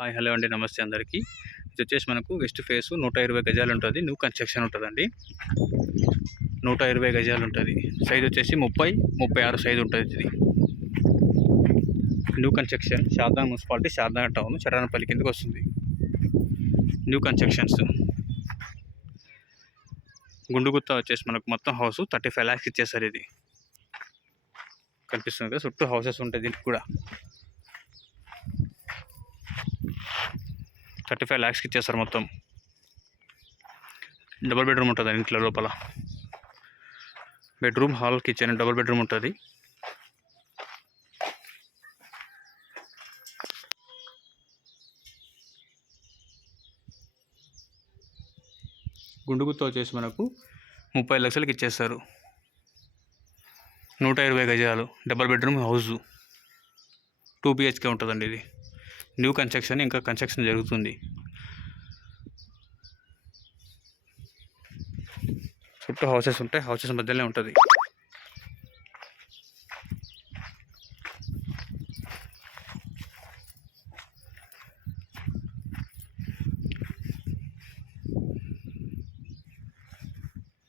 Hi hello అండి, నమస్తే అందరికీ. ఇది వచ్చేసి మనకు వెస్ట్ ఫేస్ 120 గజాలు ఉంటుంది. న్యూ కన్స్ట్రక్షన్ ఉంటుందండి. 120 గజాలు ఉంటుంది. సైజ్ వచ్చేసి 30-36 సైజ్ ఉంటుంది. ఇది new construction, Shadnagar municipality, Shadnagar town, Charanpalli కిందకి వస్తుంది. New constructions. గుండుగుత్త వచ్చేసి మనకు మొత్తం హౌస్ 35 lakhs ఇచ్చేస్తారు. ఇది కనిపిస్తుంది కదా, చుట్టూ హౌసెస్ ఉంటాయి. దీనికి కూడా 35 lakhs ఇచ్చేస్తారు. మొత్తం డబుల్ బెడ్రూమ్ ఉంటుంది. ఇంట్లో లోపల bedroom, hall, kitchen, double bedroom ఉంటుంది. గుండుగుత్త వచ్చేసి మనకు 30 లక్షలకి ఇచ్చేస్తారు. 120 గజాలు డబుల్ బెడ్రూమ్ హౌస్, 2 BHK ఉంటుందండి. ఇది న్యూ కన్స్ట్రక్షన్, ఇంకా కన్స్ట్రక్షన్ జరుగుతుంది. చుట్టూ హౌసెస్ ఉంటాయి. హౌసెస్ మధ్యలోనే ఉంటుంది.